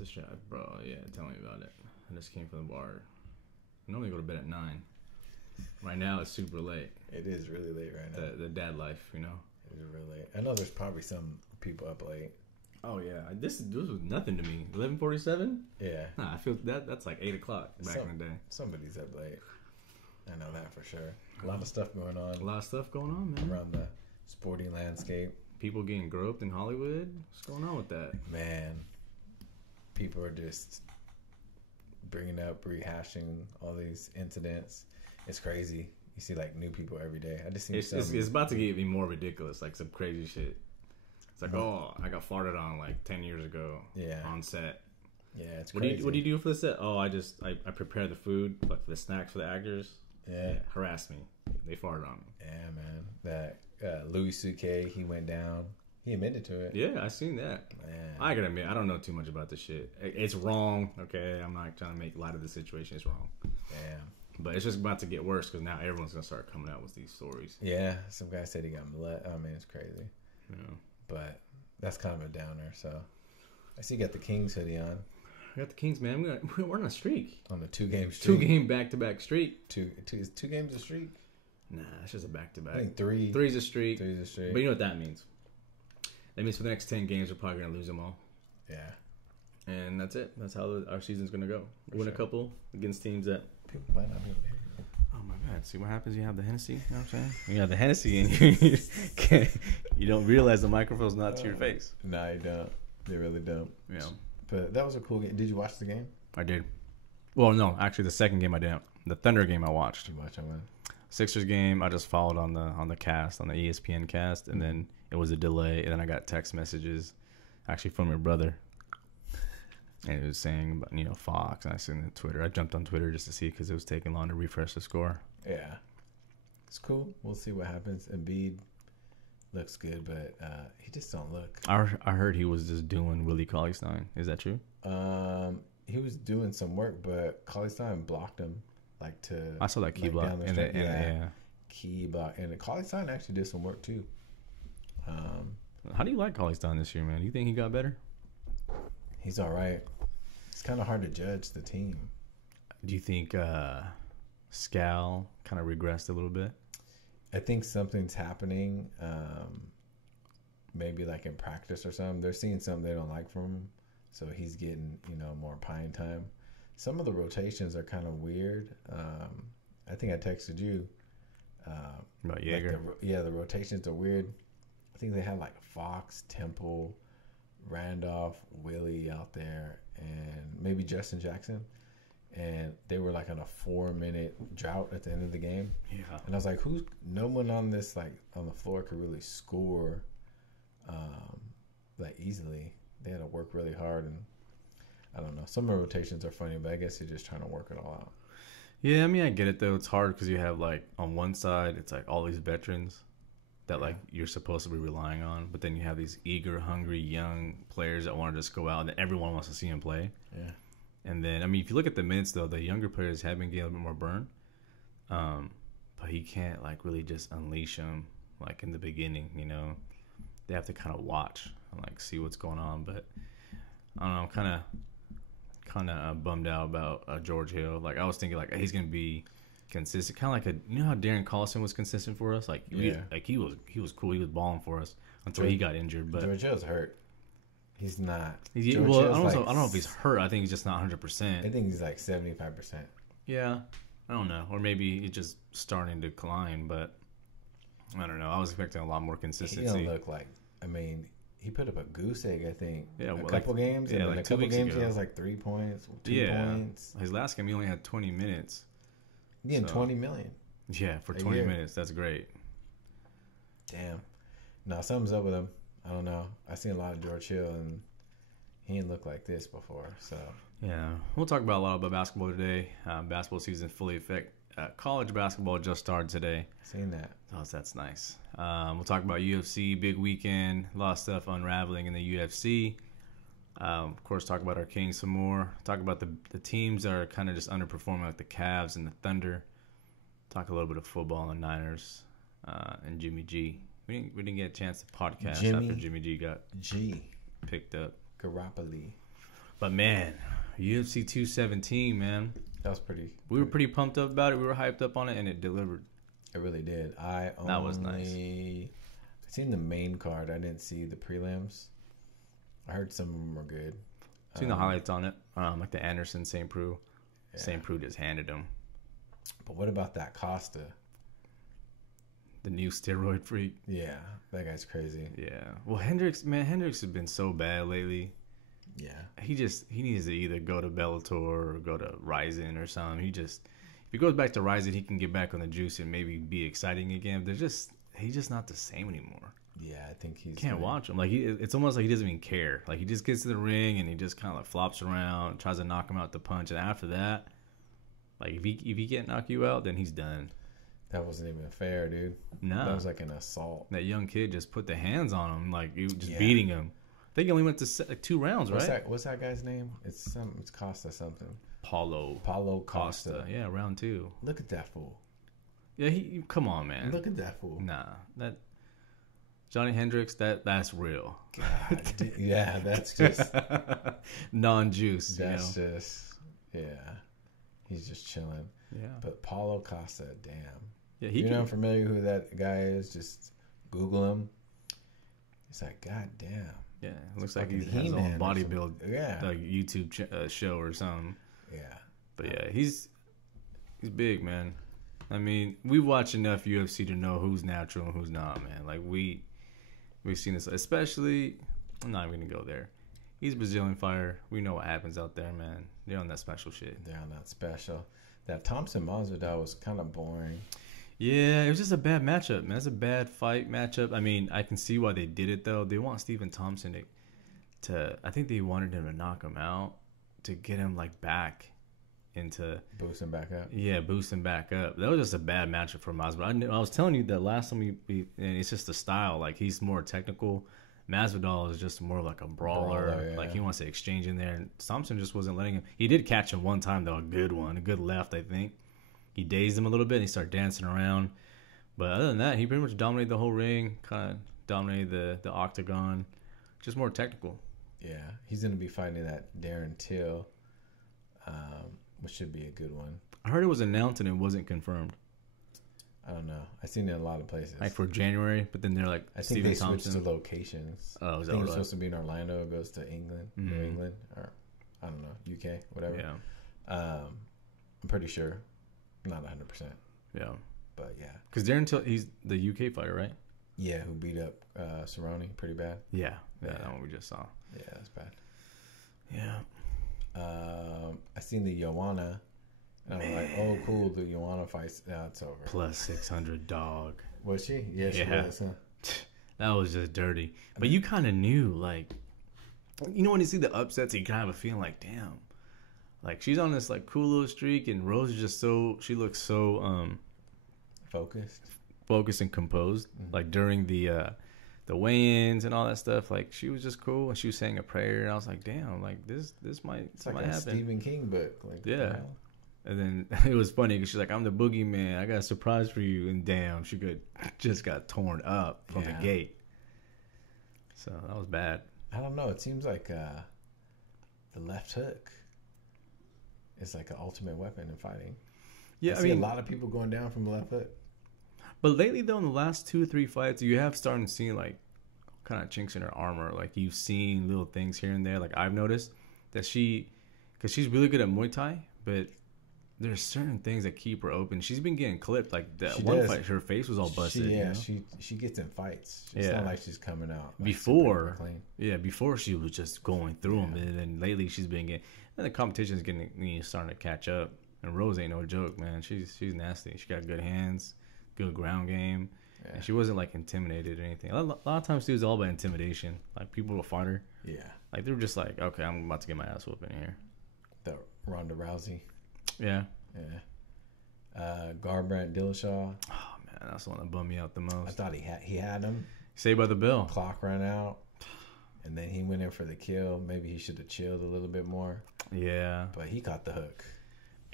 This shit, bro. Yeah, tell me about it. I just came from the bar. I normally go to bed at 9. Right now it's super late. It is really late right now. The dad life, you know. It is really late. I know there's probably some people up late. Oh yeah, this was nothing to me. 11:47. Yeah. Nah, I feel that's like 8 o'clock back in the day. Somebody's up late. I know that for sure. A lot of stuff going on. A lot of stuff going on, man. Around the sporting landscape. People getting groped in Hollywood. What's going on with that? Man, people are just bringing up, rehashing all these incidents. It's crazy. You see like new people every day. I just see it's about to get even more ridiculous. Like some crazy shit. It's like, oh, I got farted on like 10 years ago. Yeah. On set. Yeah, it's crazy. What do you do for the set? Oh, I prepare the food, like for the snacks for the actors. Yeah. Harassed me. They farted on me. Yeah, man. That Louis C.K., he went down. He admitted to it. Yeah, I seen that. Man. I gotta admit, I don't know too much about this shit. It's wrong, okay? I'm not trying to make light of the situation. It's wrong. Damn. But it's just about to get worse because now everyone's gonna start coming out with these stories. Yeah, some guy said he got molested. I mean, it's crazy. Yeah. But that's kind of a downer. So I see you got the Kings hoodie on. I got the Kings, man. We're on a streak. On the 2-game streak. 2-game back-to-back streak. Is 2 games a streak? Nah, it's just a back-to-back. I think 3. 3's a streak. 3's a streak. But you know what that means. That means for the next 10 games, we're probably going to lose them all. Yeah. And that's it. That's how our season's going to go. Win a couple against teams that... People might not be able to hear you. Oh, my bad. See what happens? You have the Hennessy. You know what I'm saying? You have the Hennessy and you don't realize the microphone's not to your face. No, you don't. They really don't. Yeah. But that was a cool game. Did you watch the game? I did. Well, no. Actually, the second game I didn't. The Thunder game I watched. Did you watch that one? Sixers game, I just followed on the cast, on the ESPN cast, and then it was a delay, and then I got text messages, actually from your brother, and it was saying about, Fox, and I seen it on Twitter. I jumped on Twitter just to see because it was taking long to refresh the score. Yeah, it's cool. We'll see what happens. Embiid looks good, but he just don't look. I heard he was just doing Willie Cauley-Stein. Is that true? He was doing some work, but Cauley-Stein blocked him. I saw that key block. Key block. And Cauley-Stein actually did some work too. How do you like Cauley-Stein this year, man? Do you think he got better? He's all right. It's kind of hard to judge the team. Do you think Scal kind of regressed a little bit? I think something's happening. Maybe like in practice or something. They're seeing something they don't like from him. So he's getting, more playing time. Some of the rotations are kind of weird. I think I texted you. About Jaeger? The rotations are weird. I think they had like Fox, Temple, Randolph, Willie out there, and maybe Justin Jackson. And they were like on a 4-minute drought at the end of the game. Yeah. And I was like, no one on this, like on the floor could really score easily. They had to work really hard, and I don't know. Some of the rotations are funny, but I guess they're just trying to work it all out. Yeah, I mean, I get it, though. It's hard because you have, like, on one side, it's like all these veterans that, like, you're supposed to be relying on. But then you have these eager, hungry, young players that want to just go out, and everyone wants to see them play. Yeah. And then, I mean, if you look at the minutes, though, the younger players have been getting a bit more burn. But he can't, like, really just unleash them, like, in the beginning, They have to kind of watch and, like, see what's going on. But, I don't know, I'm kind of bummed out about George Hill. Like, I was thinking, like, he's going to be consistent. Kind of like how Darren Collison was consistent for us? Like, he was cool. He was balling for us until he got injured. But George Hill's hurt. He's not. I don't know if he's hurt. I think he's just not 100%. I think he's like 75%. Yeah. I don't know. Or maybe he's just starting to decline, but I don't know. I was expecting a lot more consistency. He don't look like, he put up a goose egg, I think. Yeah, a couple games. Yeah, and like a 2 couple weeks games ago. He has like 3 points, 2 points. His last game he only had 20 minutes. Yeah, 20 million. Yeah, for 20 minutes. That's great. Damn. No, something's up with him. I don't know. I've seen a lot of George Hill, and he didn't look like this before. So yeah, we'll talk about a lot about basketball today. Basketball season fully effect. College basketball just started today. Seen that. Oh, that's nice. We'll talk about UFC, big weekend, a lot of stuff unraveling in the UFC. Of course, talk about our Kings some more. Talk about the teams that are kind of just underperforming, like the Cavs and the Thunder. Talk a little bit of football and the Niners and Jimmy G. We didn't get a chance to podcast after Jimmy G got picked up. Garoppolo. But man, UFC 217, man. That was pretty. We were pretty pumped up about it. We were hyped up on it, and it delivered. It really did. That was nice. I seen the main card. I didn't see the prelims. I heard some of them were good. Seen the highlights on it, like the Anderson St. Preux. Yeah. St. Preux just handed him. But what about that Costa? The new steroid freak. Yeah, that guy's crazy. Yeah. Well, Hendricks has been so bad lately. Yeah. He needs to either go to Bellator or go to Ryzen or something. If he goes back to Ryzen, he can get back on the juice and maybe be exciting again. But he's just not the same anymore. Yeah, I think he's... Can't watch him. Like it's almost like he doesn't even care. Like he just gets to the ring and he just kind of like flops around, tries to knock him out the punch, and after that, like if he can't knock you out, then he's done. That wasn't even fair, dude. No, that was like an assault. That young kid just put the hands on him, like you just beating him. I think he only went to like 2 rounds, right? What's that guy's name? It's Costa something. Paulo Costa. Yeah, round 2. Look at that fool. Yeah, come on, man. Look at that fool. Nah, that Johnny Hendricks, that's real. God, yeah, that's just non-juice. That's just he's just chilling. Yeah. But Paulo Costa, damn. Yeah, you're not familiar who that guy is? Just Google him. It's like, god damn. Yeah, it looks like he has his own bodybuild like YouTube show or something. Yeah. But yeah, he's big, man. I mean, we've watched enough UFC to know who's natural and who's not, man. Like we've seen this, especially. I'm not even gonna go there. He's a Brazilian fighter. We know what happens out there, man. They're on that special shit. They're on that special. That Thompson Masvidal was kind of boring. Yeah, it was just a bad matchup, man. It's a bad fight matchup. I mean, I can see why they did it, though. They want Stephen Thompson to I think they wanted him to knock him out to get him, like, back into... Boost him back up? Yeah, boost him back up. That was just a bad matchup for Masvidal. I was telling you that last time and it's just the style. Like, he's more technical. Masvidal is just more of like a brawler. Like, he wants to exchange in there. And Thompson just wasn't letting him... He did catch him one time, though, a good one. A good left, I think. He dazed him a little bit and he started dancing around. But other than that, he pretty much dominated the whole ring, kind of dominated the octagon. Just more technical. Yeah, he's going to be fighting that Darren Till, which should be a good one. I heard it was announced and it wasn't confirmed. I don't know. I've seen it in a lot of places. Like for January, but then they're like, I think they switched to locations. Oh, is that I think it's supposed to be in Orlando. It goes to England, New England, or I don't know, UK, whatever. Yeah. I'm pretty sure. Not 100%. Yeah. But yeah. Because Darren Till, he's the UK fighter, right? Yeah, who beat up Cerrone pretty bad. Yeah, that one we just saw. Yeah, that's bad. Yeah. I seen the Joanna. And I'm like, oh, cool, the Joanna fight's it's over. Plus 600 dog. Was she? Yeah, she was, huh? That was just dirty. But you kind of knew, like, you know when you see the upsets, you kind of have a feeling like, damn. Like, she's on this, like, cool little streak, and Rose is just she looks so, focused and composed. Mm-hmm. Like, during the weigh-ins and all that stuff, like, she was just cool, and she was saying a prayer, and I was like, damn, like, this might like a happen. Stephen King book. Like, yeah. And then it was funny, because she's like, I'm the boogeyman, I got a surprise for you, and damn, she just got torn up from the gate. So, that was bad. I don't know, it seems like the left hook. It's like an ultimate weapon in fighting. Yeah, I mean, a lot of people going down from the left foot. But lately, though, in the last 2 or 3 fights, you have started seeing like kind of chinks in her armor. Like you've seen little things here and there. Like I've noticed that because she's really good at Muay Thai, but there's certain things that keep her open. She's been getting clipped. Like that one fight, her face was all busted. She gets in fights. It's not like she's coming out like, before. Before she was just going through them, and then lately she's been getting. And the competition is starting to catch up. And Rose ain't no joke, man. She's nasty. She got good hands, good ground game, and she wasn't like intimidated or anything. A lot of times, it was all about intimidation. Like people will fight her. Yeah. Like they were just like, okay, I'm about to get my ass whooped in here. The Ronda Rousey. Yeah. Yeah. Garbrandt Dillashaw. Oh man, that's the one that bummed me out the most. I thought he had him. Saved by the bell. Clock ran out. And then he went in for the kill. Maybe he should have chilled a little bit more. Yeah. But he caught the hook.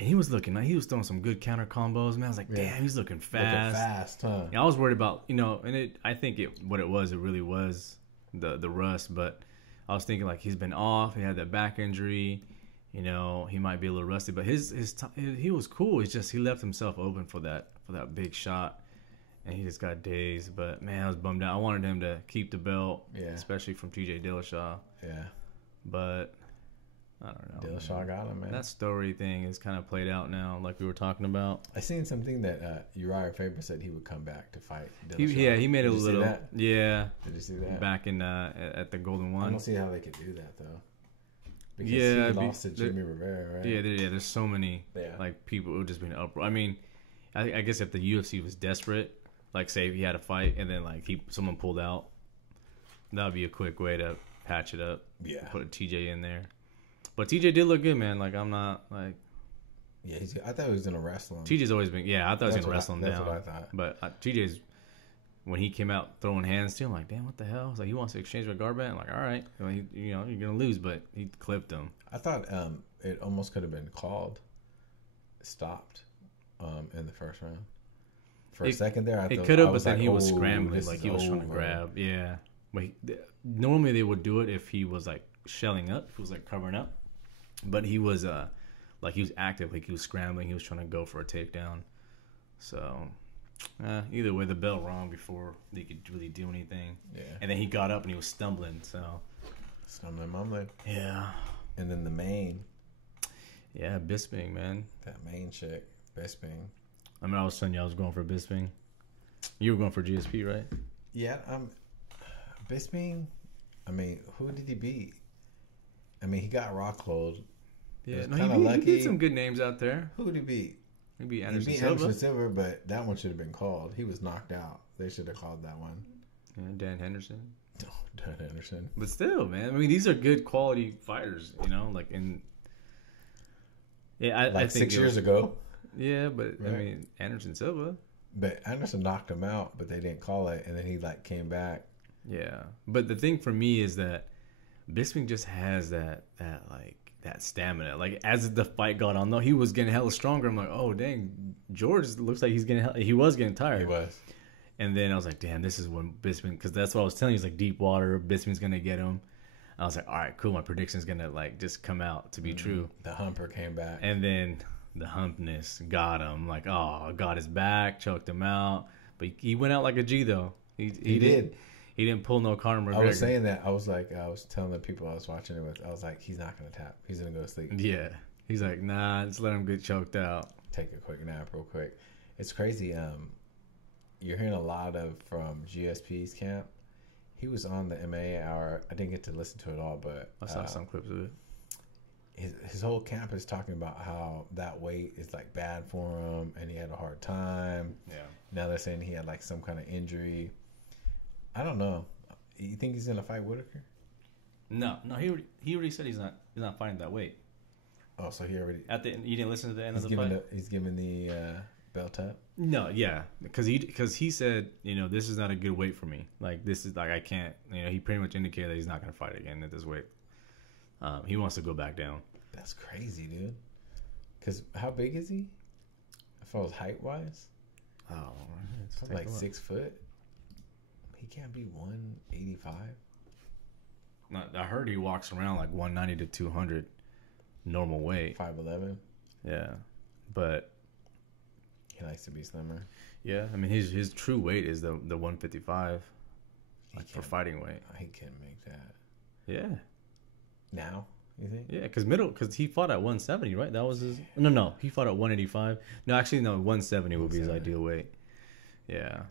And he was looking like he was throwing some good counter combos. Man, I was like, damn, he's looking fast. Looking fast, huh? Yeah, I was worried about, and I think what it really was the rust. But I was thinking like he's been off. He had that back injury. You know, he might be a little rusty, but he was cool. It's just he left himself open for that big shot, and he just got dazed. But man, I was bummed out. I wanted him to keep the belt, especially from T.J. Dillashaw. Yeah, but I don't know. Dillashaw got him, man. That story thing is kind of played out now, like we were talking about. I seen something that Uriah Faber said he would come back to fight Dillashaw. He made Did a you see little. that? Yeah. Did you see that? Back in at the Golden One. I don't see how they could do that though. Because he lost to Jimmy Rivera, right? Yeah, there's so many like people who just been uproar. I mean, I guess if the UFC was desperate, like say if he had a fight and then like someone pulled out, that would be a quick way to patch it up. Yeah, put a TJ in there. But TJ did look good, man. Like I'm not like. Yeah, I thought he was gonna wrestle him. TJ's always been. Yeah, I thought he was gonna wrestle him down. That's what I thought. But TJ's. When he came out throwing hands too, I'm like, damn, what the hell? I was like, he wants to exchange with Garbrandt. I'm like, all right, well, you're gonna lose, but he clipped him. I thought it almost could have been stopped, in the first round. For a second there, I thought it could have, but then he was scrambling, like he was trying to grab. Yeah, but normally they would do it if he was like shelling up, if he was like covering up, but he was like he was active, like he was scrambling, he was trying to go for a takedown. So. Either way, the bell rung before they could really do anything. Yeah. And then he got up and he was stumbling. So. Stumbling, mumbling. Yeah. And then the main. Yeah, Bisping, man. That main chick, Bisping. I mean, I was telling you I was going for Bisping. You were going for GSP, right? Yeah. Bisping. I mean, who did he beat? I mean, he got rock closed. Yeah, he beat some good names out there. Who did he beat? Maybe Anderson Silva, but that one should have been called. He was knocked out. They should have called that one. Yeah, Dan Henderson. Oh, Dan Henderson. But still, man. I mean, these are good quality fighters. You know, like in. Yeah, I think 6 years ago. Yeah, but right? I mean, Anderson Silva. But Anderson knocked him out, but they didn't call it, and then he like came back. Yeah, but the thing for me is that Bisping just has that stamina. Like as the fight got on, though, he was getting hella stronger. I'm like, oh dang, George looks like he was getting tired. He was. And then I was like, damn, this is when Bisping, because that's what I was telling you. He's like deep water. Bisping's gonna get him. I was like, all right, cool. My prediction's gonna like just come out to be true. The humper came back, and then the humpness got him. Like, oh, got his back, choked him out. But he went out like a G though. He did. He didn't pull no Conor McGregor. I was saying that. I was telling the people I was watching it with, I was like, he's not going to tap. He's going to go to sleep. Yeah. He's like, nah, just let him get choked out. Take a quick nap real quick. It's crazy. You're hearing a lot from GSP's camp. He was on the MMA Hour. I didn't get to listen to it all, but I saw some clips of it. His whole camp is talking about how that weight is like bad for him and he had a hard time. Yeah. Now they're saying he had like some kind of injury. I don't know. You think he's gonna fight Whitaker? No. He already said he's not fighting that weight. Oh, so he already you didn't listen to the end of the fight? He's giving the belt tap. No, yeah, because he said, this is not a good weight for me. Like this is like I can't. He pretty much indicated that he's not gonna fight again at this weight. He wants to go back down. That's crazy, dude. Because how big is he? If I was height wise, like 6 foot. He can't be 185. No, I heard he walks around like 190 to 200 normal weight. 5'11". Yeah, but he likes to be slimmer. Yeah, I mean his true weight is the 155, like for fighting weight. He can't make that. Yeah. Now you think? Yeah, because he fought at 170, right? That was his. No, he fought at 185. No, actually, no, 170 would be his ideal weight. Yeah.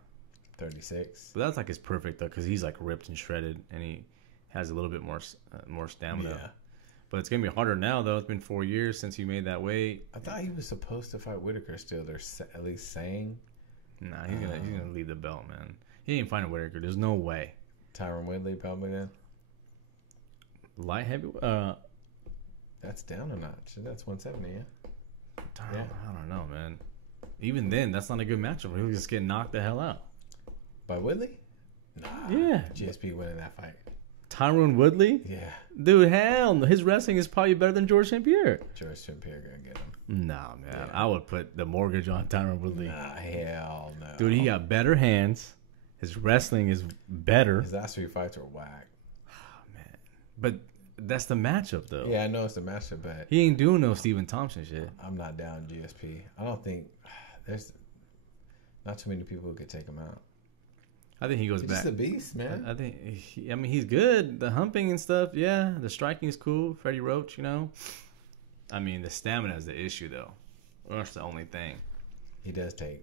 36. But that's like his perfect though, because he's like ripped and shredded, and he has a little bit more stamina. Yeah. But it's gonna be harder now though. It's been 4 years since he made that weight. I thought he was supposed to fight Whitaker still. They're at least saying. Nah, he's gonna leave the belt, man. He ain't fighting Whitaker. There's no way. Tyron Woodley probably then. Light heavy. That's down a notch. That's 170. Yeah. I don't know, man. Even then, that's not a good matchup. He'll just get knocked the hell out. By Woodley? Nah. Yeah. GSP winning that fight. Tyron Woodley? Yeah. Dude, hell, his wrestling is probably better than George St. Pierre. George St. Pierre gonna get him. Nah, man. Yeah. I would put the mortgage on Tyron Woodley. Nah, hell no. Dude, he got better hands. His wrestling is better. His last 3 fights were whack. Oh, man. But that's the matchup, though. Yeah, I know it's a matchup, but He ain't doing no Steven Thompson shit. I'm not down GSP. I don't think there's not too many people who could take him out. I think he goes He's back. just a beast, man. I think. I mean, he's good. The humping and stuff, yeah. The striking is cool. Freddie Roach, you know. I mean, the stamina is the issue, though. That's the only thing. He does take.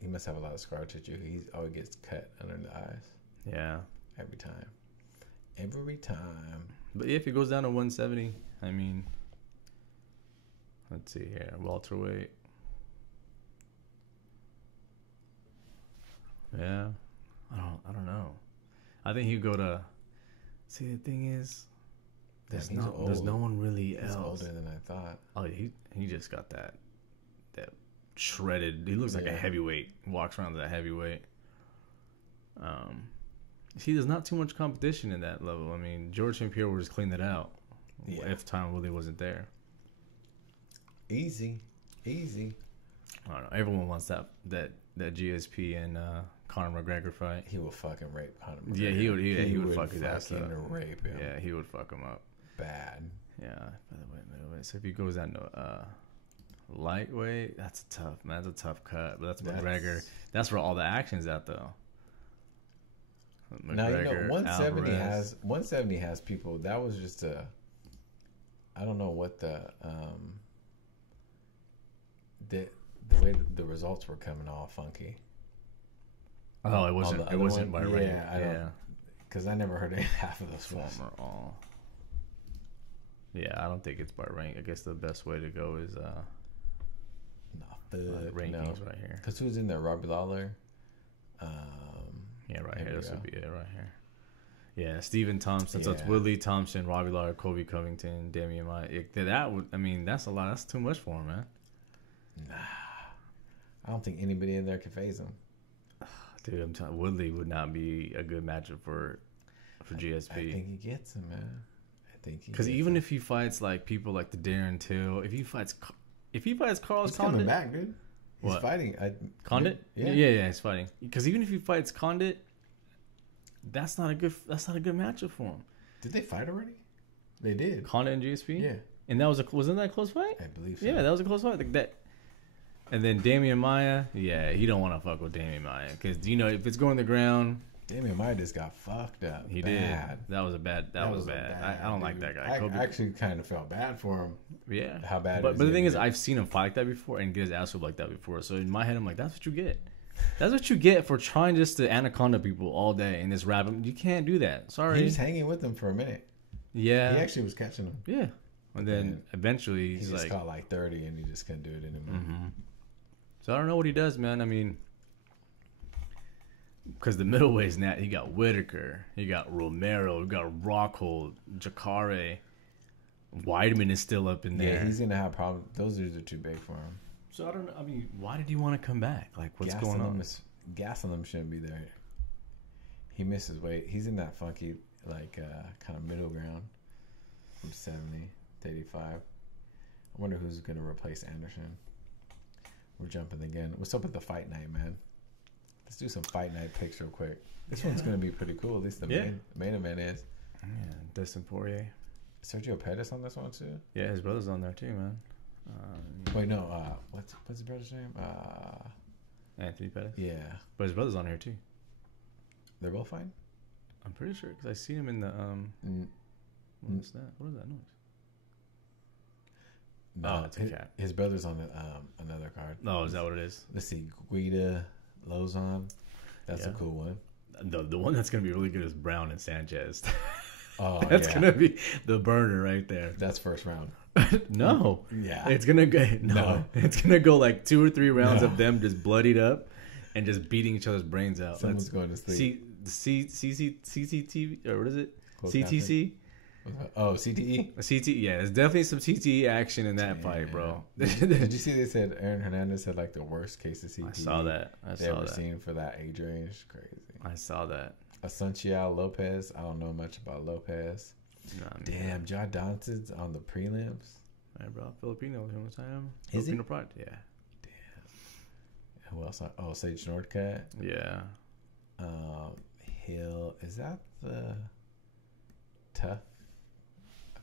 He must have a lot of scar tissue. He always gets cut under the eyes. Yeah. Every time. Every time. But if he goes down to 170, I mean, let's see here, welterweight. Yeah, I don't know. I think he'd go to. See, the thing is, there's no one really He's else. older than I thought. Oh, he just got that shredded. He looks like a heavyweight. Walks around as a heavyweight. See, there's not too much competition in that level. I mean, George St. Pierre will just clean that out if Tyron Woodley wasn't there. Easy. I don't know. Everyone wants that GSP and Conor McGregor fight. He would fucking rape Conor McGregor. Yeah, he would fuck his ass up. Rape him. Yeah, he would fuck him up. Bad. Yeah. By the way, middleweight. So if he goes down to lightweight, that's a tough, man. That's a tough cut. But that's McGregor. That's where all the action's at, though. McGregor, now, 170 Alvarez. 170 has people. That was just I don't know what the way the results were coming all funky. Oh, it wasn't by rank. Yeah, because I never heard half of those former all. Yeah, I don't think it's by rank. I guess the best way to go is rankings right here. Because who's in there? Robbie Lawler. Yeah, right here. This would be it right here. Yeah, Steven Thompson. So it's Woodley, Thompson, Robbie Lawler, Kobe Covington, Damian Maia. That's a lot. That's too much for him, man. Nah, I don't think anybody in there can phase him. Dude, I'm telling you, Woodley would not be a good matchup for GSP. I think he gets him, man. I think he. Because even if he fights like people like the Darren Till, if he fights Carlos he's Condit, coming back, dude. He's fighting. Condit? Yeah, he's fighting. Because even if he fights Condit, that's not a good matchup for him. Did they fight already? They did. Condit and GSP? Yeah. And wasn't that a close fight? I believe so. Yeah, that was a close fight. And then Damian Maia, you don't want to fuck with Damian Maia because if it's going to the ground. Damian Maia just got fucked up. He bad. did. That was bad. I don't like that guy. I actually kind of felt bad for him. Yeah. How bad? But the thing is, I've seen him fight like that before and get his ass whooped like that before. So in my head, I'm like, that's what you get. That's what you get for trying just to anaconda people all day and just rap them. You can't do that. Sorry. He was hanging with them for a minute. Yeah. He actually was catching them. Yeah. And then eventually he just caught like 30 and he just couldn't do it anymore. Mm-hmm. So I don't know what he does, man. I mean, because the middleweights now, he got Whitaker, he got Romero, he got Rockhold, Jacare, Weidman is still up in there. Yeah, he's gonna have problems. Those dudes are too big for him. So I don't know. I mean, why did he want to come back? Like, what's going on? Gas on them shouldn't be there. He misses weight. He's in that funky, kind of middle ground from 70 to 85. I wonder who's gonna replace Anderson. We're jumping again. What's up with the fight night, man? Let's do some fight night picks real quick. This one's gonna be pretty cool. At least the main event is. Yeah, Dustin Poirier. Sergio Pettis on this one too. Yeah, his brother's on there too, man. Wait, no. What's his brother's name? Anthony Pettis. Yeah, but his brother's on here too. They're both fighting. I'm pretty sure because I seen him in the What is that? What is that noise? No, it's a cat. His brother's on another card. Oh, is that what it is? Let's see, Guida Lozon. That's a cool one. The one that's gonna be really good is Brown and Sanchez. Oh, that's gonna be the burner right there. That's first round. No. Yeah. It's gonna go. No. It's gonna go like 2 or 3 rounds of them just bloodied up and just beating each other's brains out. Someone's going to sleep. CCTV or what is it? CTC. Oh, CTE? CTE, yeah. There's definitely some CTE action in that fight, bro. Did you see they said Aaron Hernandez had like the worst case of CTE I saw that. they ever seen for that age range? Crazy. I saw that. Asunciao Lopez. I don't know much about Lopez. Damn, John Donson's on the prelims. Hey, bro. Filipino. You know what I'm saying? Is Filipino he? pride. Yeah. Damn. Who else? Oh, Sage Nordcat. Yeah. Hill. Is that the tough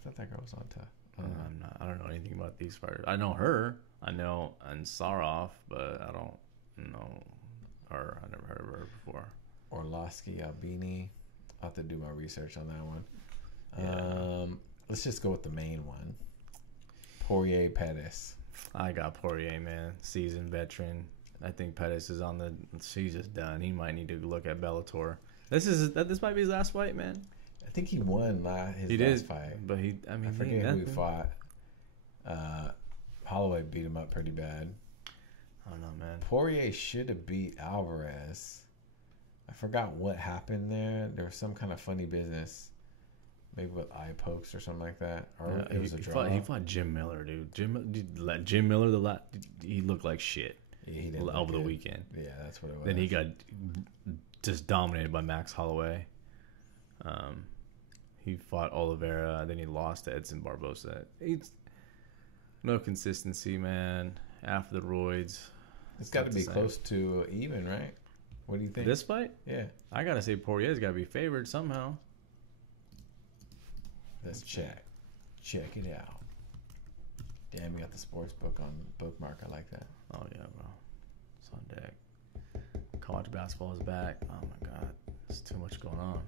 thought that girl was on top. I'm not. I don't know anything about these fighters. I know her. I know Ansarov, but I don't know her. I never heard of her before. Orlovsky Albini. I'll have to do my research on that one. Yeah. Let's just go with the main one. Poirier Pettis. I got Poirier, man. Seasoned veteran. I think Pettis is on the. She's just done. He might need to look at Bellator. This might be his last fight, man. I think he won his last fight. But I forget who he fought. Holloway beat him up pretty bad. I don't know, man. Poirier should have beat Alvarez. I forgot what happened there. There was some kind of funny business. Maybe with eye pokes or something like that. Or it was a draw. He fought Jim Miller, dude. Jim Miller, he looked like shit over the weekend. Yeah, that's what it was. Then he got just dominated by Max Holloway. He fought Oliveira. Then he lost to Edson Barbosa. No consistency, man. After the roids. It's got to be close to even, right? What do you think? This fight? Yeah. I got to say Poirier's got to be favored somehow. Let's check. Check it out. Damn, you got the sports book on bookmark. I like that. Oh, yeah, bro. It's on deck. College basketball is back. Oh, my God. There's too much going on.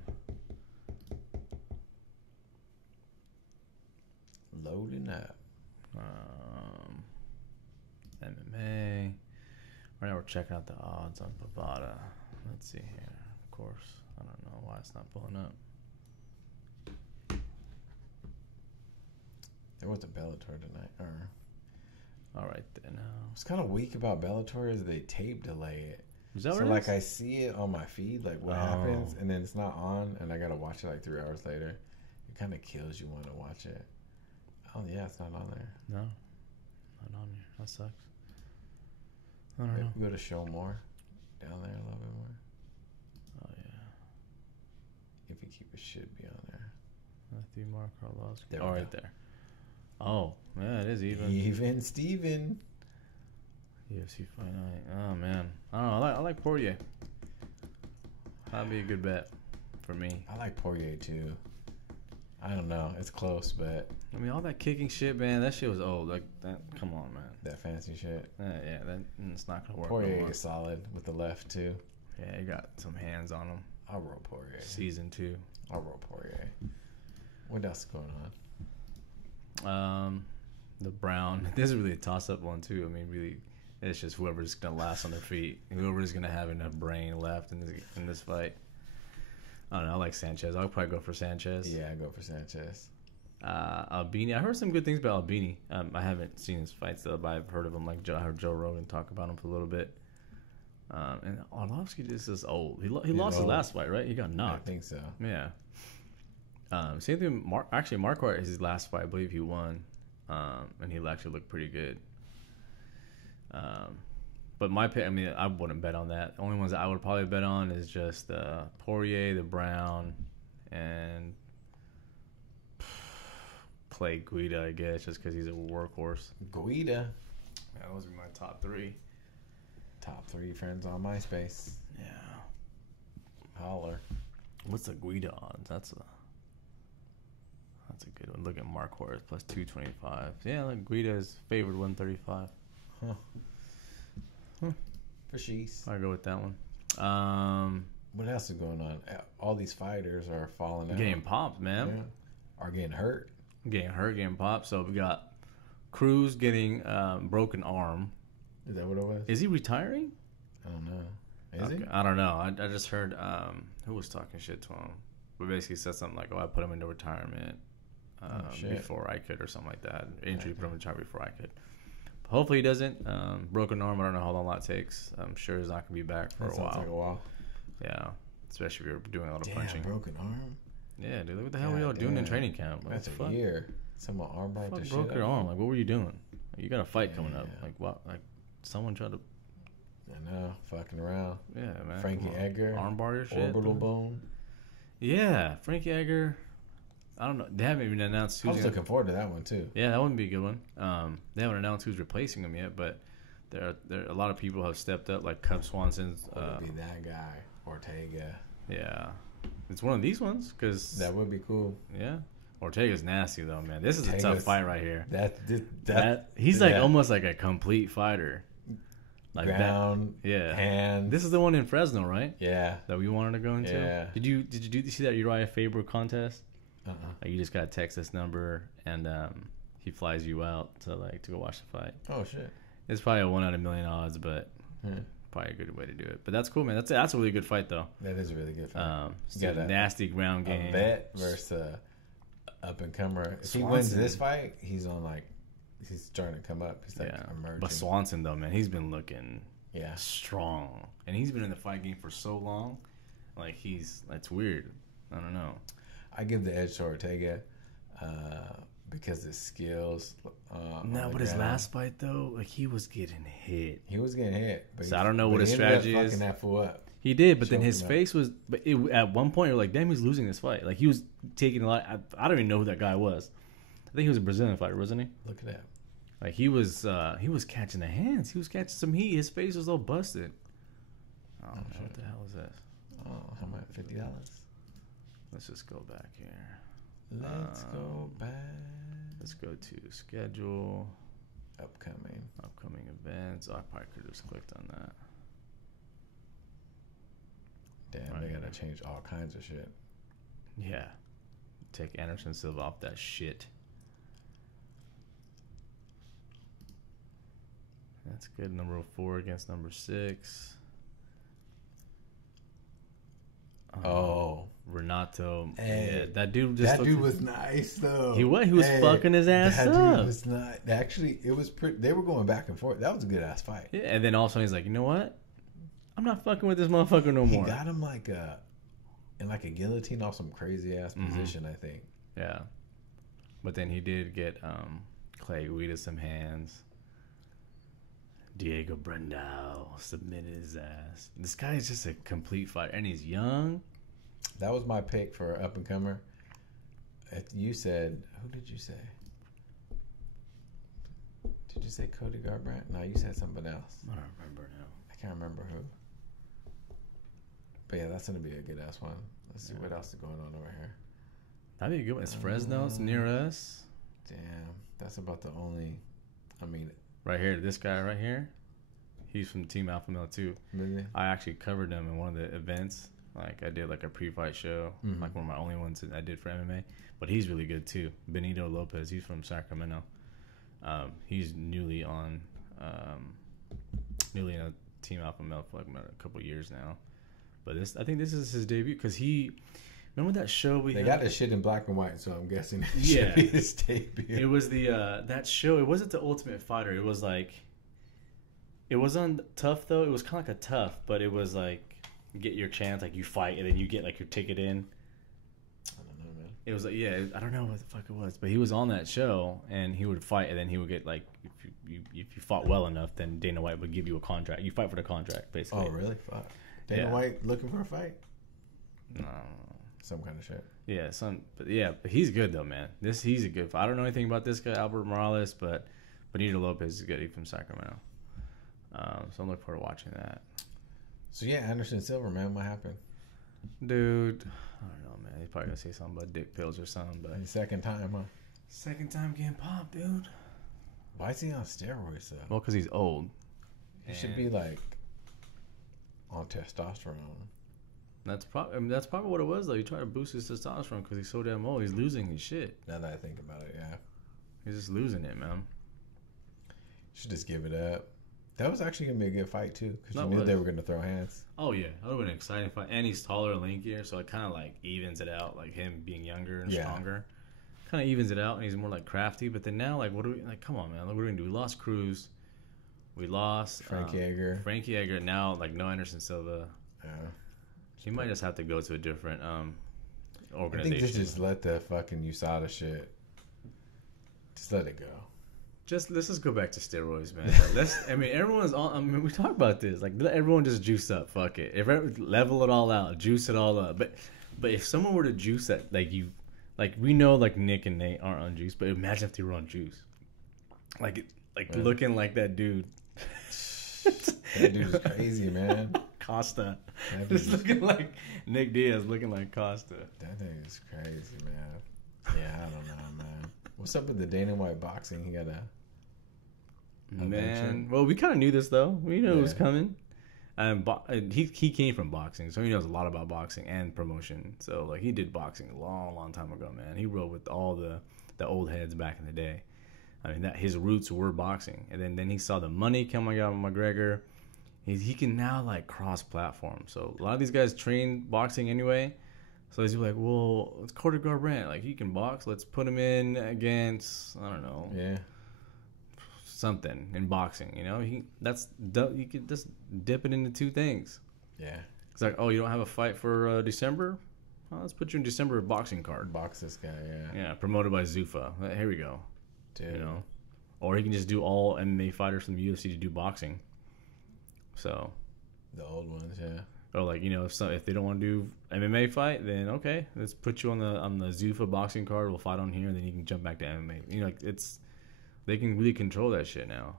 Loading up. MMA. Right now we're checking out the odds on Bovada. Let's see here. Of course. I don't know why it's not pulling up. There was a Bellator tonight. All right then. What's kind of weak about Bellator is they tape delay it. Is that so what it like is? I see it on my feed, like what happens, and then it's not on, and I gotta watch it like 3 hours later. It kind of kills you want to watch it. Oh yeah, it's not on there. No, not on here. That sucks. I don't know. Go to show more down there a little bit more. Oh yeah. If you keep it, should be on there. Matthew Mark Arlovsky. There Oh, we right go. there. Oh, yeah, it is even. Even Steven. UFC Fight Night. Oh man, I don't know. I like Poirier. That'd be a good bet for me. I like Poirier too. I don't know. It's close, but I mean, all that kicking shit, man. That shit was old. Like that. Come on, man. that fancy shit. Yeah, it's not gonna work. Poirier no is solid with the left too. Yeah, he got some hands on him. I'll roll Poirier. Season 2. I'll roll Poirier. What else is going on? The Brown. This is really a toss-up one too. I mean, really, it's just whoever's gonna last on their feet, whoever's gonna have enough brain left in this fight. I don't know. I like Sanchez. I'll probably go for Sanchez. Yeah, I go for Sanchez. Albini. I heard some good things about Albini. I haven't seen his fights though, but I've heard of him. Like I heard Joe Rogan talk about him for a little bit. And Arlovsky just is old. He lost his last fight, right? He got knocked. I think so. Yeah. Same thing. Marquardt is his last fight. I believe he won, and he actually looked pretty good. But my pick, I mean, I wouldn't bet on that. The only ones that I would probably bet on is just Poirier, the Brown, and play Guida, I guess, just because he's a workhorse. Guida. Yeah, those are my top 3. Top 3 friends on MySpace. Yeah. Holler. What's the Guida odds? That's a good one. Look at Marquardt plus 225. Yeah, like Guida is favored 135. Huh. For sheesh. I'll go with that one. What else is going on? All these fighters are falling out. Getting popped, man. Yeah. Are getting hurt. Getting popped. So we got Cruz getting broken arm. Is that what it was? Is he retiring? I don't know. Is he? I don't know. I just heard who was talking shit to him. But basically said something like, "Oh, I put him into retirement before I could," or something like that. Injury put him in retirement before I could. Hopefully he doesn't. Broken arm, I don't know how long that takes. I'm sure he's not going to be back for a while. Sounds like a while. Yeah, especially if you're doing a lot of Damn, punching. Broken arm? Yeah, dude, what the hell were y'all doing in training camp? Like, That's a year. Someone armbar the shit broke your out. arm. Like, what were you doing? You got a fight coming up. Yeah. Like, what? Like, someone tried to... I know, fucking around. Yeah, man. Frankie Edgar. Armbar your shit. Orbital bone. Yeah, Frankie Edgar. I don't know. They haven't even announced I was looking forward to that one, too. Yeah, that wouldn't be a good one. They haven't announced who's replacing him yet, but there a lot of people have stepped up, like Cub Swanson's. Would be that guy, Ortega. Yeah, it's one of these ones because that would be cool. Yeah, Ortega's nasty though, man. This is a tough Ortega's- fight right here. He's He's like almost like a complete fighter. Like ground, that. Yeah. hands. This is the one in Fresno, right? Yeah. That we wanted to go into. Yeah. Did you see that Uriah Faber contest? Uh-uh. Like you just got to text this number and he flies you out to go watch the fight. Oh shit. It's probably a 1 out of a million odds, but probably a good way to do it. But that's cool, man. That's a really good fight though. That is a really good fight. It's a nasty ground game. A vet versus a up and comer. If he Swanson. wins this fight, he's starting to come up. He's like emerging. But Swanson though, man, he's been looking strong, and he's been in the fight game for so long. Like that's weird. I don't know. I give the edge to Ortega because his skills. No, but his last fight though, like he was getting hit. He was getting hit. But so I don't know what his strategy is. Fucking that fool up. He did, but then his face was. But at one point, you're like, damn, he's losing this fight. Like he was taking a lot. I don't even know who that guy was. I think he was a Brazilian fighter, wasn't he? Look at that. Like he was catching the hands. He was catching some heat. His face was all busted. Oh, man, what the hell is this? Oh, how much? $50. Let's just go back here. Let's go back. Let's go to schedule. Upcoming events. I probably could have just clicked on that. Damn, Right they gotta here. change all kinds of shit. Yeah. Take Anderson Silva off that shit. That's good. Number 4 against number 6. Renato. Hey, yeah, that dude was nice though. He was fucking his ass that up. Dude was not. Actually, it was pretty. They were going back and forth. That was a good ass fight. Yeah, and then also he's like, you know what? I'm not fucking with this motherfucker no more. He got him in a guillotine off some crazy ass position, I think. Yeah. But then he did get Clay Guida some hands. Diego Brandao submitted his ass. This guy is just a complete fighter, and he's young. That was my pick for up and comer. You said, who did you say? Did you say Cody Garbrandt? No, you said something else. I don't remember now. I can't remember who. But yeah, that's gonna be a good ass one. Let's see what else is going on over here. That'd be a good one. It's Fresno. It's near us. Damn, that's about the only. I mean, right here, this guy right here. He's from Team Alpha Male too. really? I actually covered him in one of the events. Like I did like a pre-fight show, like one of my only ones that I did for MMA. But he's really good too. Benito Lopez. He's from Sacramento. He's newly in a Team Alpha Male for like a couple years now. But I think this is his debut because remember that show They got the shit in black and white, so I'm guessing it Yeah. should be his debut. It was that show. It wasn't the Ultimate Fighter. It was like, it was on Tough though. It was kind of like a Tough, but it was like you get your chance, like you fight and then you get like your ticket in. I don't know, man. It was like I don't know what the fuck it was, but he was on that show and he would fight and then he would get like if you fought well enough, then Dana White would give you a contract. You fight for the contract basically. Oh really? Fuck. Dana White looking for a fight? No. Some kind of shit. Yeah, but he's good though, man. He's a good. I don't know anything about this guy, Albert Morales, but Benito Lopez is good. He's from Sacramento, so I'm looking forward to watching that. So yeah, Anderson Silva, man, what happened? Dude, I don't know, man. He's probably gonna say something about dick pills or something, but Second time, huh? second time getting popped, dude. Why is he on steroids though? Well, because he's old. He should be like on testosterone. That's probably what it was though. He tried to boost his testosterone because he's so damn old. He's losing his shit. Now that I think about it, yeah. He's just losing it, man. Should just give it up. That was actually gonna be a good fight too, because you That knew was. they were gonna throw hands. Oh yeah, that would have been an exciting fight. And he's taller and lankier, so it kind of like evens it out. Like him being younger and stronger, kind of evens it out. And he's more like crafty. But then now, like, what do we like? Come on, man. Like, what are we gonna do? We lost Cruz. We lost Frankie Edgar. Frankie Edgar. Now, like, no Anderson Silva. Yeah. He might just have to go to a different I organization. think just let the fucking USADA shit. Just let it go. Let's just go back to steroids, man. Everyone's on. I mean, we talk about this. Like, let everyone just juice up. Fuck it. Level it all out, juice it all up. But if someone were to juice that, we know like Nick and Nate aren't on juice, but imagine if they were on juice. Looking like that dude. That dude's crazy, man. Costa. That Just dude's- looking like Nick Diaz, looking like Costa. That thing is crazy, man. Yeah, I don't know, man. What's up with the Dana White boxing? He got a Man, well, we kind of knew this though. We knew it was coming. He came from boxing, so he knows a lot about boxing and promotion. So like he did boxing a long time ago, man. He rode with all the old heads back in the day. I mean, that his roots were boxing, and then he saw the money coming out of McGregor. He can now like cross platform. So a lot of these guys train boxing anyway. So he's like, well, it's Carter Garbrandt. Like he can box. Let's put him in against I don't know. Yeah. Something in boxing, you know, you could just dip it into two things. Yeah, it's like, oh, you don't have a fight for December? Well, let's put you in December boxing card. Box this guy, yeah, promoted by Zuffa. Here we go, dude. You know, or he can just do all MMA fighters from the UFC to do boxing. So, the old ones, yeah. Or like, you know, if they don't want to do MMA fight, then okay, let's put you on the Zuffa boxing card. We'll fight on here, and then you can jump back to MMA. You know, like they can really control that shit now.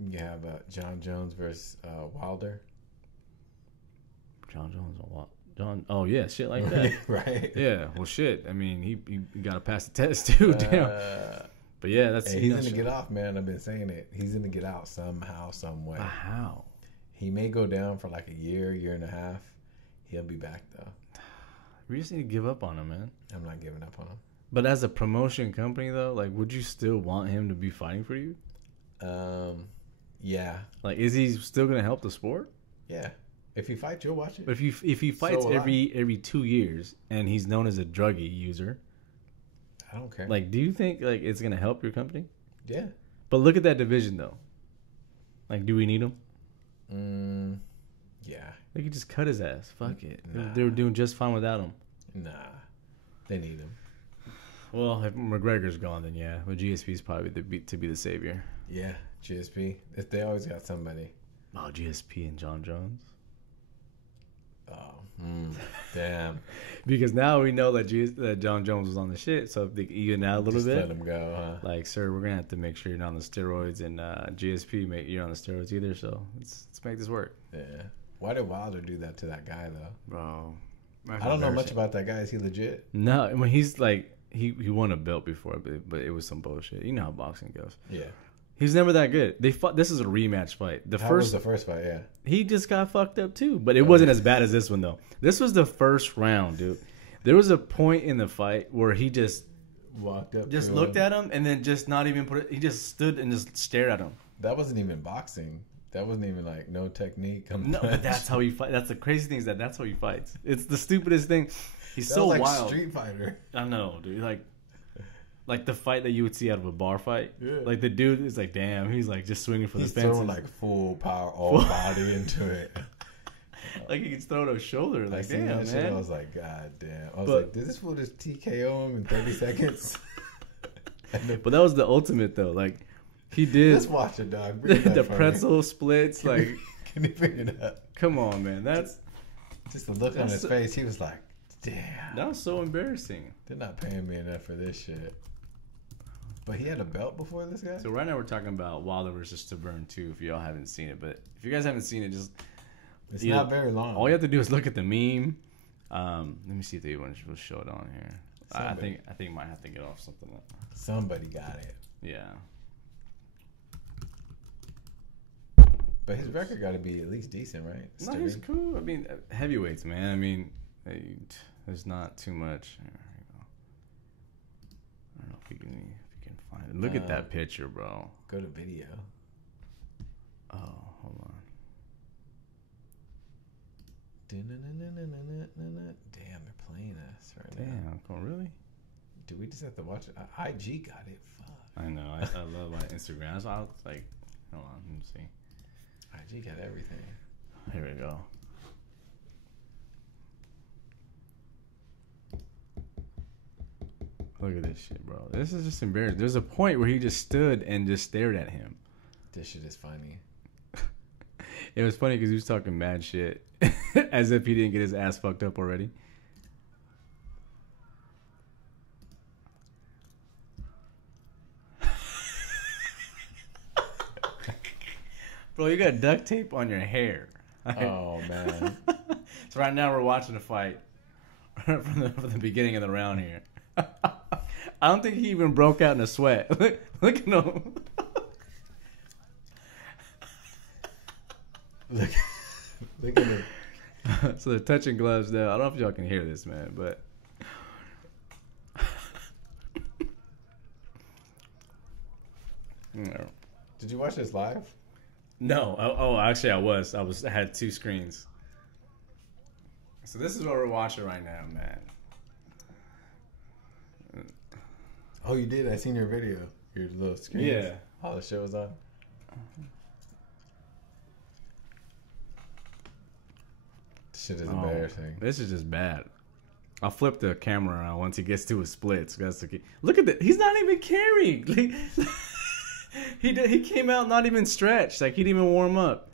You have John Jones versus Wilder. John Jones or what? Oh yeah, shit like that. Right. Yeah. Well, shit. I mean, he got to pass the test too. Damn. But yeah, that's. Hey, he's gonna get off, man. I've been saying it. He's gonna get out somehow, some way. How? He may go down for like a year and a half. He'll be back though. We just need to give up on him, man. I'm not giving up on him. But as a promotion company, though, like, would you still want him to be fighting for you? Yeah. Like, is he still gonna help the sport? Yeah. If he fights, you'll watch it. But if he fights every 2 years and he's known as a druggie user, I don't care. Like, do you think like it's gonna help your company? Yeah. But look at that division though. Like, do we need him? Yeah. They could just cut his ass. Fuck it. Nah. They were doing just fine without him. Nah. They need him. Well, if McGregor's gone, then yeah. But GSP's probably to be the savior. Yeah, GSP. They always got somebody. Oh, GSP and John Jones. Oh, damn. Because now we know that John Jones was on the shit. So if they even out a little just bit, let him go, huh? Like, sir, we're gonna have to make sure you're not on the steroids, and GSP, you're on the steroids either. So let's make this work. Yeah. Why did Wilder do that to that guy though? Bro, I don't know much about that guy. Is he legit? No, when he's like. He won a belt before, but it was some bullshit. You know how boxing goes. Yeah. He was never that good. They fought. This is a rematch fight. How was the first fight? Yeah. He just got fucked up too, but it wasn't as bad as this one though. This was the first round, dude. There was a point in the fight where he just walked up, just looked at him, and then just not even put it. He just stood and just stared at him. That wasn't even boxing. That wasn't even like no technique. No, but that's how he fights. That's the crazy thing is that's how he fights. It's the stupidest thing. He's so like wild. Street Fighter. I know, dude. Like the fight that you would see out of a bar fight. Yeah. Like the dude is like, damn, he's like just swinging for the fences. He's throwing like full power, all body into it. Like he can throw it over shoulder. Like, damn, man. Shit, I was like, God damn. I was like, did this fool just TKO him in 30 seconds? But that was the ultimate though. Like he did. Let's watch it, dog. The pretzel splits. Like, can you figure it out? Come on, man. That's just the look on his face. He was like, damn. That was so embarrassing. They're not paying me enough for this shit. But he had a belt before this guy? So right now we're talking about Wilder versus Tabern 2 if y'all haven't seen it. But if you guys haven't seen it, just... It's not very long. All you have to do is look at the meme. Let me see if they will show it on here. I think I might have to get off something. Somebody got it. Yeah. But his record got to be at least decent, right? No, he's cool. I mean, heavyweights, man. I mean, there's not too much. There you go. I don't know if you can find it. Look at that picture, bro. Go to video. Oh, hold on. Damn, they're playing us right now. Damn, come on, really? Do we just have to watch it? IG got it. Fuck. I know. I love my Instagram. So I was like, hold on, let me see. IG got everything. Here we go. Look at this shit, bro. This is just embarrassing. There's a point where he just stood and just stared at him. This shit is funny. It was funny because he was talking mad shit as if he didn't get his ass fucked up already. Bro, you got duct tape on your hair. Oh, man. So right now we're watching a fight from the beginning of the round here. I don't think he even broke out in a sweat. Look at him. Look at him. So they're touching gloves now. I don't know if y'all can hear this, man, but no. Did you watch this live? No. Oh, actually, I was. I had two screens. So this is what we're watching right now, man. Oh, you did? I seen your video. Your little screen. Yeah. Oh, the shit was on. This shit is embarrassing. This is just bad. I'll flip the camera around once he gets to his splits. That's the key. Look at that. He's not even carrying. He came out not even stretched. Like, he didn't even warm up.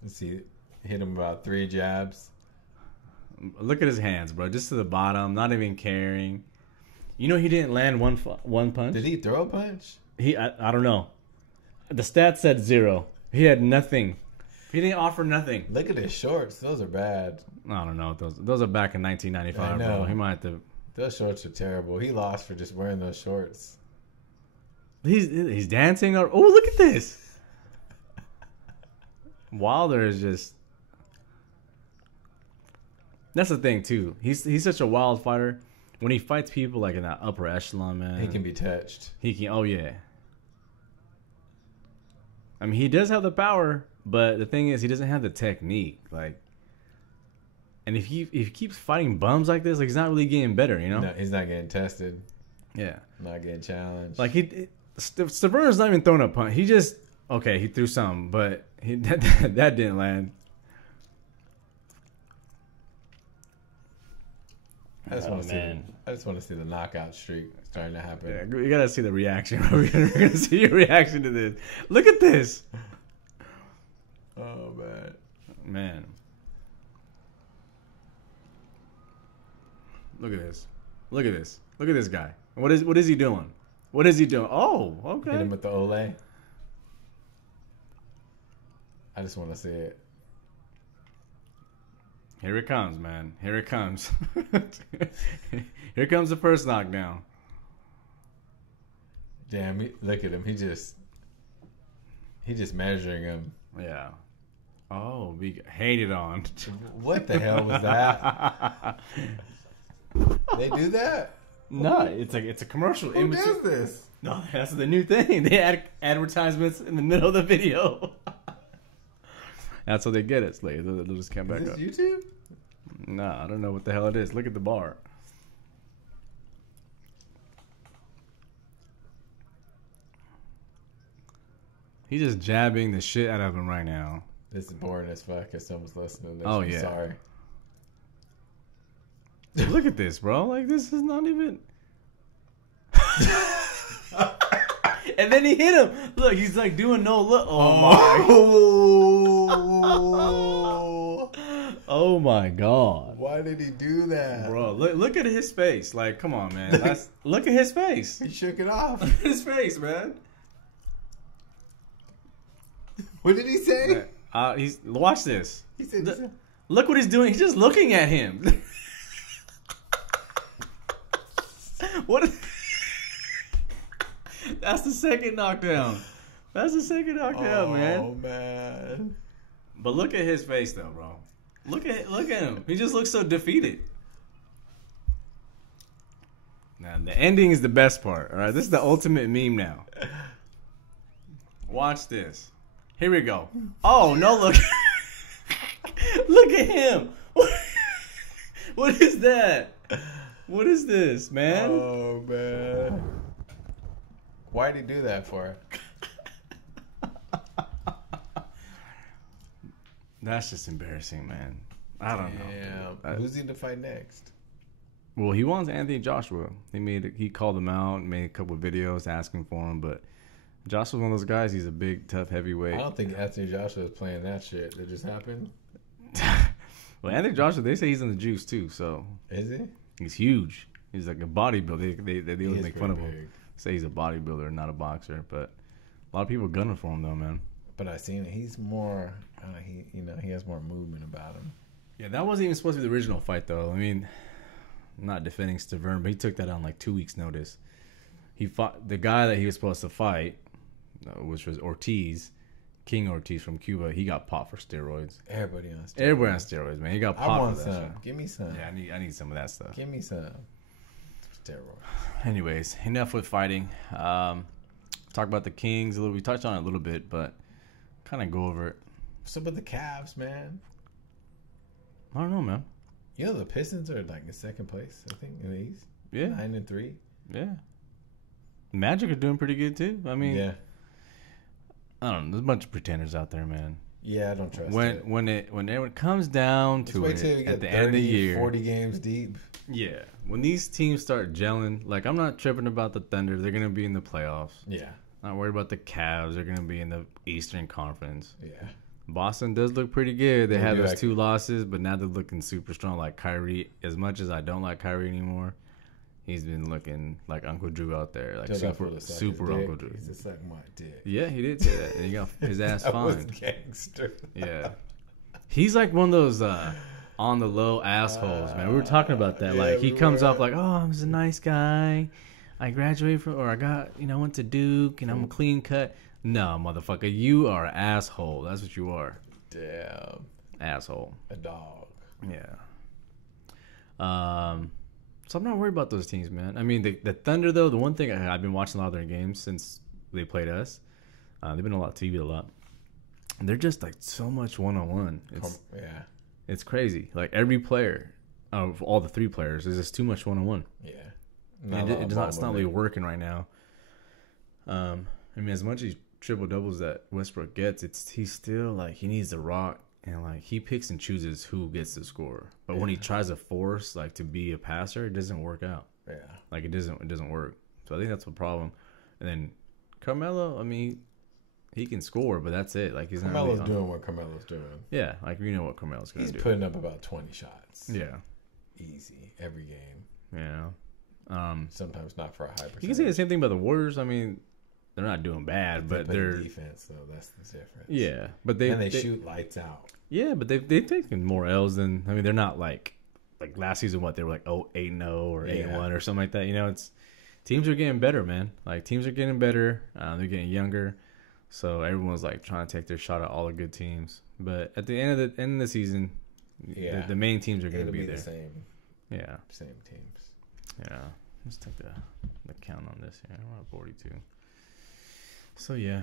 Let's see. Hit him about 3 jabs. Look at his hands, bro. Just to the bottom. Not even carrying. You know he didn't land one punch? Did he throw a punch? I don't know. The stats said 0. He had nothing. He didn't offer nothing. Look at his shorts. Those are bad. I don't know. Those are back in 1995, bro. He might have to. Those shorts are terrible. He lost for just wearing those shorts. He's dancing. Oh, look at this. Wilder is just. That's the thing too. He's such a wild fighter. When he fights people like in that upper echelon, man, he can be touched. He can. Oh yeah. I mean, he does have the power, but the thing is, he doesn't have the technique. Like, and if he keeps fighting bums like this, like, he's not really getting better. You know? No, he's not getting tested. Yeah. Not getting challenged. Like Staverna's not even throwing a punch. He just he threw some, but that didn't land. I just want to see the knockout streak starting to happen. Yeah, you gotta see the reaction. We're gonna see your reaction to this. Look at this. Oh man. Look at this. Look at this. Look at this guy. What is he doing? What is he doing? Oh, okay. Hit him with the Olay. I just want to see it. Here it comes, man. Here it comes. Here comes the first knockdown. Damn, look at him. He just measuring him. Yeah. Oh, we hated on. What the hell was that? They do that? No, it's a commercial. Who does this? No, that's the new thing. They add advertisements in the middle of the video. That's how they get it. Like, they'll just come back up. Is this YouTube? No, I don't know what the hell it is. Look at the bar. He's just jabbing the shit out of him right now. This is boring as fuck if someone's listening to this. Oh, I'm yeah. sorry. Look at this, bro. Like, this is not even... And then he hit him. Look, he's like doing no look. Oh my. Oh my God. Why did he do that? Bro, look at his face. Like, come on, man. Look at his face. He shook it off. Look at his face, man. What did he say? Watch this. He said, look what he's doing. He's just looking at him. What? That's the second knockdown. That's the second knockdown, man. Oh man. But look at his face, though, bro. Look at him. He just looks so defeated. Now the ending is the best part. All right, this is the ultimate meme now. Watch this. Here we go. Oh no! Look. Look at him. What is that? What is this, man? Oh man. Why'd he do that for? That's just embarrassing, man. I don't know. Who's he to fight next? Well, he wants Anthony Joshua. He called him out and made a couple of videos asking for him, but Joshua's one of those guys. He's a big, tough heavyweight. I don't think Anthony Joshua is playing that shit that just happened. Well, Anthony Joshua, they say he's in the juice too. So is he? He's huge. He's like a bodybuilder. They always make fun of him. Big. Say he's a bodybuilder, not a boxer. But a lot of people gunning for him though, man. But I seen it. He's more. He has more movement about him. Yeah, that wasn't even supposed to be the original fight though. I mean, I'm not defending Stavern, but he took that on like 2 weeks' notice. He fought the guy that he was supposed to fight, which was Ortiz, King Ortiz from Cuba. He got popped for steroids. Everybody on steroids. Everybody on steroids, man. He got popped. I want for that some. shit. Give me some. Yeah, I need some of that stuff. Give me some steroids. Anyways, enough with fighting. Talk about the Kings a little. We touched on it a little bit, but kind of go over it. What's up with the Cavs, man? I don't know, man. You know the Pistons are like in second place, I think, in the East. Yeah, 9-3. Yeah. Magic are doing pretty good too. I mean, Yeah. I don't know. There's a bunch of pretenders out there, man. Yeah, I don't trust it. When it comes down to Let's wait till it you at get the 30, end of the year, 40 games deep. yeah, when these teams start gelling, like I'm not tripping about the Thunder. They're gonna be in the playoffs. Yeah. Not worried about the Cavs. They're gonna be in the Eastern Conference. Yeah. Boston does look pretty good. They had do those like 2 losses, but now they're looking super strong. Like Kyrie, as much as I don't like Kyrie anymore, he's been looking like Uncle Drew out there, like super Uncle Drew. He's just like my dick. Yeah, he did say that, and he got his ass That was fined. gangster. Yeah, he's like one of those on the low assholes, man. We were talking about that. Yeah, Like he we comes were. off like, oh, I'm just a nice guy. I graduated from, or I got, went to Duke, and I'm a clean cut. No, motherfucker, you are an asshole. That's what you are. Damn. Asshole. A dog. Yeah. So I'm not worried about those teams, man. I mean, the Thunder, though, the one thing I've been watching a lot of their games since they played us. They've been on TV a lot. And they're just like so much one-on-one. Yeah. It's crazy. Like every player of all the 3 players is just too much one-on-one. Yeah. It's not really working right now. I mean, as much as triple doubles that Westbrook gets, he's still like he needs the rock, and like he picks and chooses who gets the score. But when he tries to force like to be a passer, it doesn't work out. Yeah. Like it doesn't work. So I think that's the problem. And then Carmelo, I mean, he can score, but that's it. Like he's Carmelo's not really doing what Carmelo's doing. Yeah, like you know what Carmelo's gonna do. He's putting up about 20 shots. Yeah. Easy every game. Yeah. Sometimes not for a high percentage. You can say the same thing about the Warriors. I mean, they're not doing bad, but they're defense, so that's the difference. Yeah, but they shoot lights out. Yeah, but they've taken more L's than, I mean, they're not like last season. What they were like 8-0 or 8-1 or something like that. It's teams are getting better, man. Like teams are getting better. They're getting younger, so everyone's like trying to take their shot at all the good teams. But at the end of the season, the main teams are going to be there. The same. Yeah, same teams. Yeah, let's take the count on this here. We're at 42. So yeah,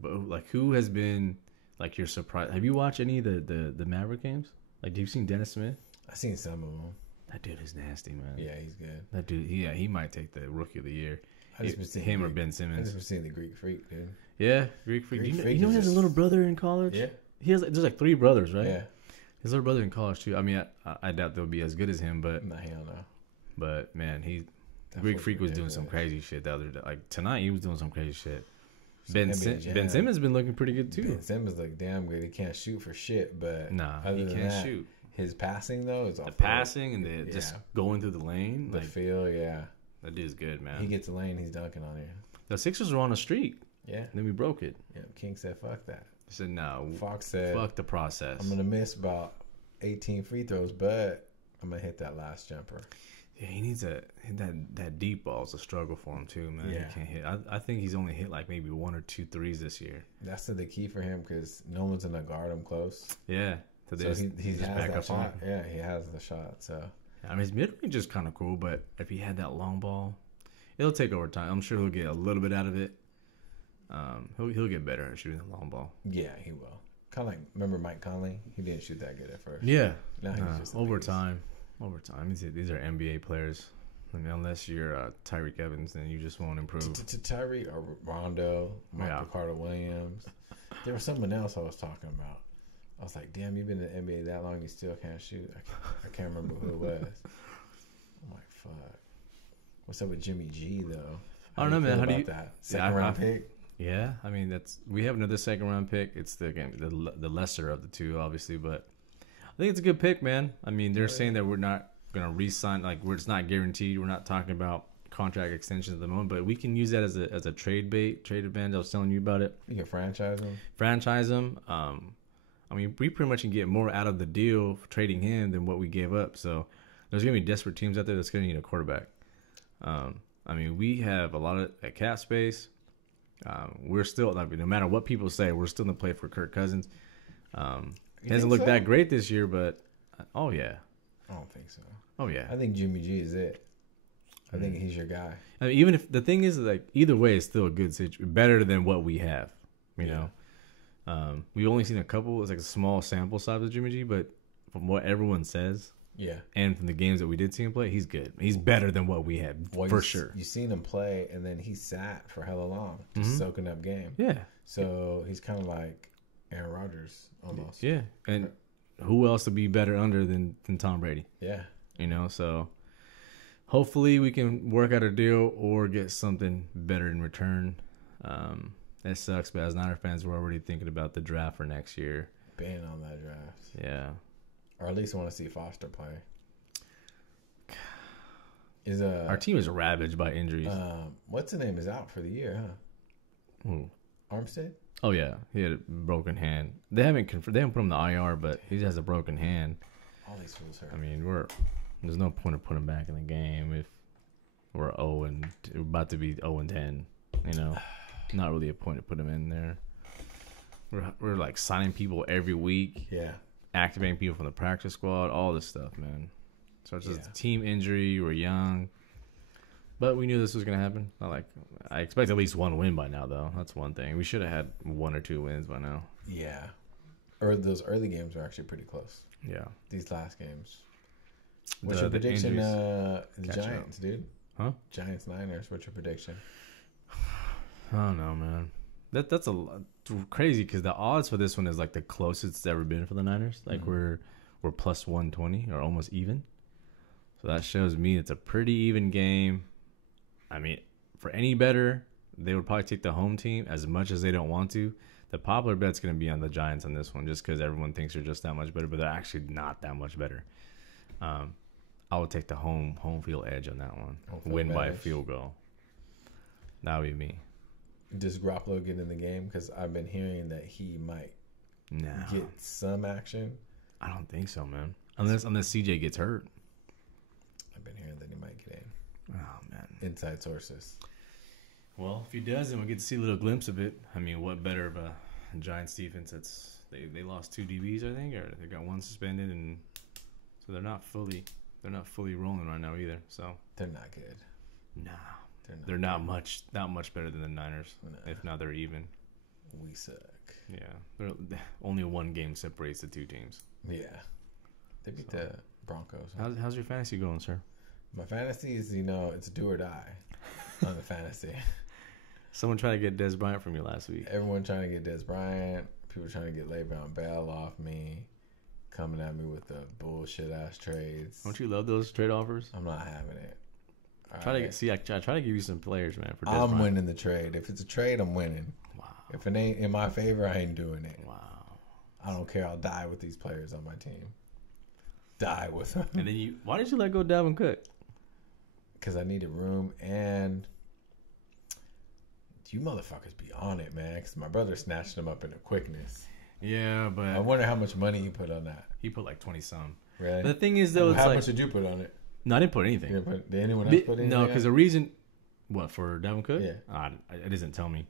but like, who has been like your surprise? Have you watched any of the Maverick games? Like, have you seen Dennis Smith? I've seen some of them. That dude is nasty, man. Yeah, he's good. That dude, he might take the Rookie of the Year. I just been seeing him or Ben Simmons. I just been seeing the Greek Freak, dude. Yeah, Greek Freak. Greek You Freak know he has a just- little brother in college. Yeah, he has. There's like 3 brothers, right? yeah. His little brother in college too. I mean, I doubt they'll be as good as him, but Nah, hell no. But man, That Greek was Freak was doing some ridiculous. crazy shit the other day. Like tonight, he was doing some crazy shit. Some Ben NBA Jam. Simmons has been looking pretty good too. Ben Simmons look damn good. He can't shoot for shit, but Nah, other he than can't that, shoot. His passing though is The off passing and the just going through the lane, the like feel. Yeah, that dude's good, man. he gets the lane. He's dunking on you. The Sixers were on a streak, Yeah, and then we broke it. yeah. King said, "Fuck that." He said, "No, Fox said, fuck the process." "I'm gonna miss about 18 free throws, but I'm gonna hit that last jumper." Yeah, he needs that deep ball is a struggle for him too, man. Yeah. He can't hit. I think he's only hit like maybe 1 or 2 threes this year. That's the key for him because no one's gonna guard him close. Yeah, So he has that shot. him. Yeah, he has the shot. So I mean, his mid range is kind of cool, but if he had that long ball, it'll take over time. I'm sure he'll get a little bit out of it. He'll get better at shooting the long ball. yeah, he will. Kind of like remember Mike Conley? He didn't shoot that good at first. Yeah, Now he's just a over beast. time. These are NBA players. I mean, unless you're Tyreek Evans, then you just won't improve. Tyreek or Rondo, Yeah. Carter Williams. There was someone else I was talking about. I was like, damn, you've been in the NBA that long, you still can't shoot. I can't remember who it was. I'm like, fuck. What's up with Jimmy G though? I don't know, man. How do you? that second round pick? Yeah, I mean we have another second round pick. It's the lesser of the two, obviously, but I think it's a good pick, man. I mean, they're saying that we're not gonna re-sign, like it's not guaranteed. We're not talking about contract extensions at the moment, but we can use that as a trade advantage. I was telling you about it. You can franchise him. Franchise him. I mean, we pretty much can get more out of the deal for trading him than what we gave up. So there's going to be desperate teams out there that's going to need a quarterback. I mean, we have a lot of cap space. We're still, no matter what people say, we're still in the play for Kirk Cousins. He hasn't looked that great this year, but oh yeah. I don't think so. Oh yeah. I think Jimmy G is it. I think he's your guy. I mean, even if the thing is, like, either way, it's still a good situation, better than what we have. You know, we've only seen a couple. It's like a small sample size of Jimmy G, but from what everyone says, and from the games that we did see him play, he's good. He's better than what we had for sure. You seen him play, and then he sat for hella long, just soaking up game. Yeah. So he's kind of like Aaron Rodgers almost. Yeah, and who else to be better under than Tom Brady? Yeah. You know, so hopefully we can work out a deal or get something better in return. It sucks, but as Niner fans, we're already thinking about the draft for next year. Being on that draft. Yeah. Or at least want to see Foster play. Our team is ravaged by injuries. What's the name is out for the year, huh? Ooh. Armstead? Oh yeah, he had a broken hand. They haven't put him in the IR, but he has a broken hand. All these fools hurt. I mean, there's no point of putting him back in the game if we're about to be 0-10. You know, not really a point to put him in there. We're like signing people every week. Yeah. Activating people from the practice squad, all this stuff, man. So it's just a team injury. We're young. But we knew this was going to happen. I expect at least one win by now, though. That's one thing. We should have had 1 or 2 wins by now. Yeah. Or those early games were actually pretty close. Yeah. These last games. What's your prediction? The Giants, dude. Huh? Giants, Niners. What's your prediction? I don't know, man. That's a lot, crazy because the odds for this one is like the closest it's ever been for the Niners. Like we're plus 120 or almost even. So that shows me it's a pretty even game. I mean, for any better, they would probably take the home team as much as they don't want to. The popular bet's going to be on the Giants on this one just because everyone thinks they're just that much better, but they're actually not that much better. I would take the home field edge on that one. Win by a field goal. That would be me. Does Garoppolo get in the game? Because I've been hearing that he might get some action. I don't think so, man. Unless CJ gets hurt. I've been hearing that he might get in. Oh, man. Inside sources. Well, if he does, then we'll get to see a little glimpse of it. I mean, what better of a Giants defense? They lost 2 DBs, I think, or they got 1 suspended, and so they're not fully rolling right now either. So they're not good. Nah, they're not much better than the Niners. Nah. If not, they're even. We suck. Yeah, only 1 game separates the 2 teams. Yeah, they beat the Broncos. Huh? How's your fantasy going, sir? My fantasy is, it's do or die on the fantasy. Someone tried to get Dez Bryant from you last week. Everyone trying to get Dez Bryant. People trying to get Le'Veon Bell off me. Coming at me with the bullshit ass trades. Don't you love those trade offers? I'm not having it. I try to give you some players, man. For Dez I'm Bryant. winning the trade. If it's a trade, I'm winning. Wow. If it ain't in my favor, I ain't doing it. Wow. I don't care. I'll die with these players on my team. Die with them. And then why did you let go of Dalvin Cook? Because I needed room, and you motherfuckers be on it, man. Because my brother snatched them up in a quickness. Yeah, but I wonder how much money he put on that. He put like 20-some. Really? The thing is, though, how much did you put on it? No, I didn't put anything. Did anyone else put anything? No, because the reason, for Dalvin Cook? Yeah. It doesn't tell me.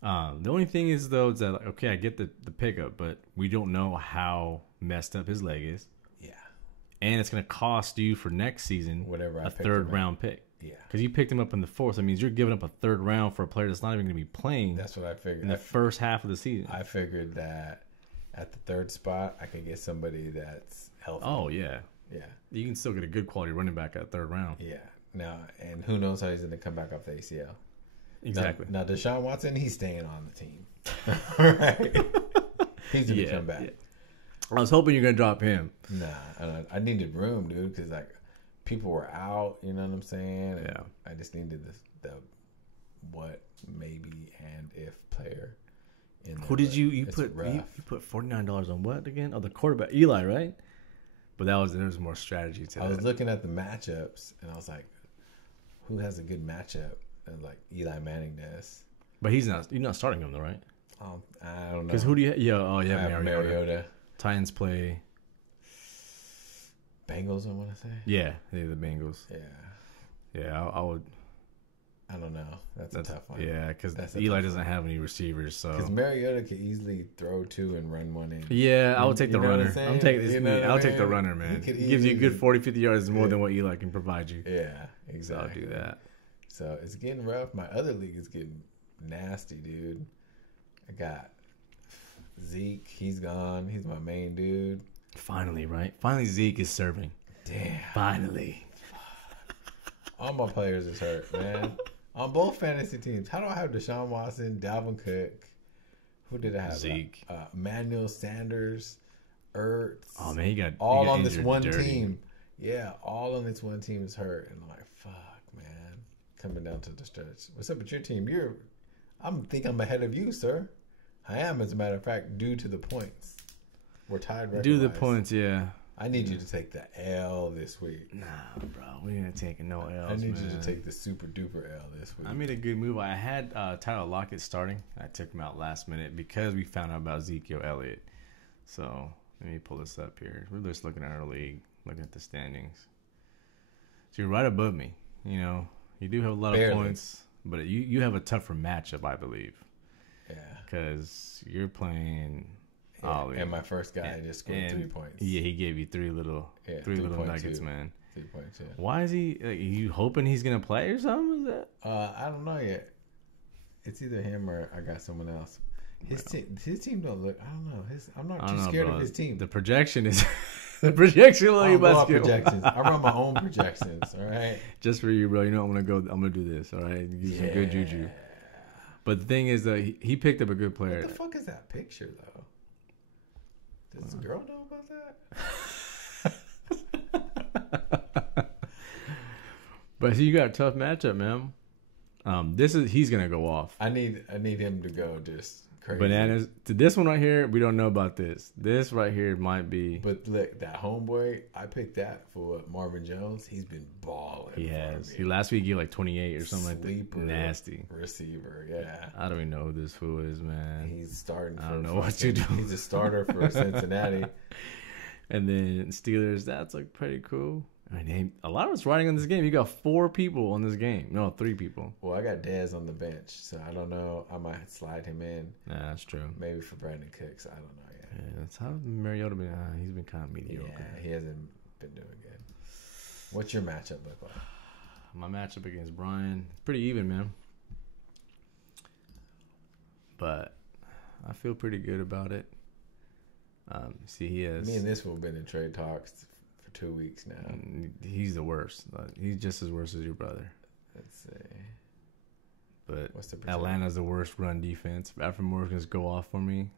The only thing is, though, is that, okay, I get the pickup, but we don't know how messed up his leg is. Yeah. And it's going to cost you for next season a 3rd round pick. Yeah. Because you picked him up in the 4th. That means you're giving up a 3rd round for a player that's not even going to be playing. That's what I figured. In the first half of the season. I figured that at the 3rd spot, I could get somebody that's healthy. Oh, yeah. Yeah. You can still get a good quality running back at 3rd round. Yeah. Now, and who knows how he's going to come back off the ACL. Exactly. Now Deshaun Watson, he's staying on the team. Right? He's going to come back. Yeah. I was hoping you're going to drop him. Nah. I needed room, dude, because people were out, you know what I'm saying? And I just needed the what, maybe, and if player. Who did you put? You put $49 on what again? Oh, the quarterback, Eli, right? But there was more strategy to it. I was looking at the matchups, and I was like, who has a good matchup? And Eli Manning does. But you're not starting him though, right? I don't know. Because who do you? Yeah, oh I yeah, have Mariota. Titans play. Bengals, I want to say. Yeah, they're the Bengals. Yeah. I would. I don't know. That's a tough one. Yeah, because Eli doesn't have any receivers, so. Because Mariota could easily throw 2 and run 1 in. Yeah, I would take the runner. I'll take the runner, man. It gives you a good 40, 50 yards more than what Eli can provide you. Yeah, exactly. So I'll do that. So it's getting rough. My other league is getting nasty, dude. I got Zeke. He's gone. He's my main dude. Finally, right? Finally, Zeke is serving. Damn. Finally. All my players is hurt, man. On both fantasy teams. How do I have Deshaun Watson, Dalvin Cook? Who did I have? Zeke. Manuel Sanders, Ertz. Oh, man, he got all on injured this one dirty. team. Yeah, all on this one team is hurt. And I'm like, fuck, man. Coming down to the stretch. What's up with your team? I'm ahead of you, sir. I am, as a matter of fact, due to the points. We're tied record-wise. Due to the points, yeah. I need you to take the L this week. Nah, bro. We ain't taking no L's, I need man. you to take the super duper L this week. I made a good move. I had Tyler Lockett starting. I took him out last minute because we found out about Ezekiel Elliott. So let me pull this up here. We're just looking at our league, looking at the standings. So you're right above me. You know, you do have a lot of points, but you have a tougher matchup, I believe. Yeah. Because you're playing Ollie. And my first guy just scored 3 points. Yeah, he gave you three little nuggets, man. 3 points, yeah. Why is he? Are you hoping he's gonna play or something? Is that? I don't know yet. It's either him or I got someone else. His team don't look. I don't know. I'm not too scared of his team. The projection is the projection. I projections. I run my own projections. All right. Just for you, bro. You know I'm gonna do this. All right. Give you some good juju. But the thing is, he picked up a good player. What the fuck is that picture though? Does the girl know about that? But you got a tough matchup, man. He's gonna go off. I need him to go just crazy. Bananas. To this one right here, we don't know about this. This right here might be. But look, that homeboy, I picked that for Marvin Jones. He's been balling. He has. He last week he like 28 or something Sleeper like that. Nasty receiver. Yeah. I don't even know who this fool is, man. He's starting. I don't know what you do. He's a starter for Cincinnati. And then Steelers. That's like pretty cool. I mean, a lot of us riding on this game. You got 4 people on this game. No, 3 people. Well, I got Dez on the bench, so I don't know. I might slide him in. Nah, that's true. Maybe for Brandon Cooks. I don't know yet. Yeah, that's how Mariota been. He's been kind of mediocre. Yeah, he hasn't been doing good. What's your matchup look like? My matchup against Brian, pretty even, man. But I feel pretty good about it. See, he has. Me and this fool been in trade talks for 2 weeks now. He's the worst. He's just as worse as your brother. Let's see. But what's the Atlanta's the worst run defense. If Alfred Morgan's go off for me,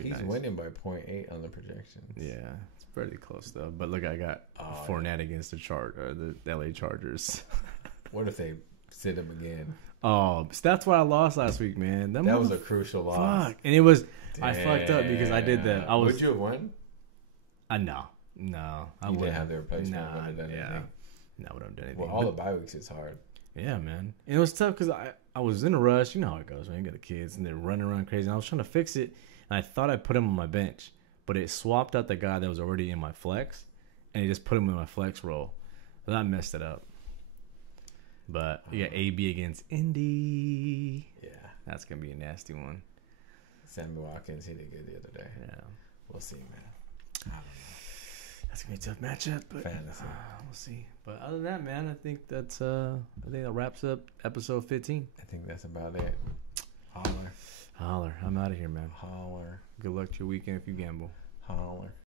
he's nice. Winning by 0.8 on the projections. Yeah, it's pretty close though. But look, I got Fournette against the LA Chargers. What if they sit him again? Oh, that's why I lost last week, man. That was a crucial loss. Fuck. And it was. Damn. I fucked up because I did that. Would you have won? No. I wouldn't have the replacement. No, I wouldn't have done anything. Well, all the bye weeks is hard. Yeah, man. And it was tough because I was in a rush. You know how it goes, man. You got the kids and they're running around crazy. And I was trying to fix it, and I thought I put him on my bench, but it swapped out the guy that was already in my flex, and he just put him in my flex role. So that messed it up. But you got AB against Indy. Yeah. That's going to be a nasty one. Sammy Watkins, he did good the other day. Yeah. We'll see, man. I don't know. That's gonna be a tough matchup, but fantasy. We'll see. But other than that, man, I think that wraps up episode 15. I think that's about it. Holler. I'm out of here, man. Holler. Good luck to your weekend if you gamble. Holler.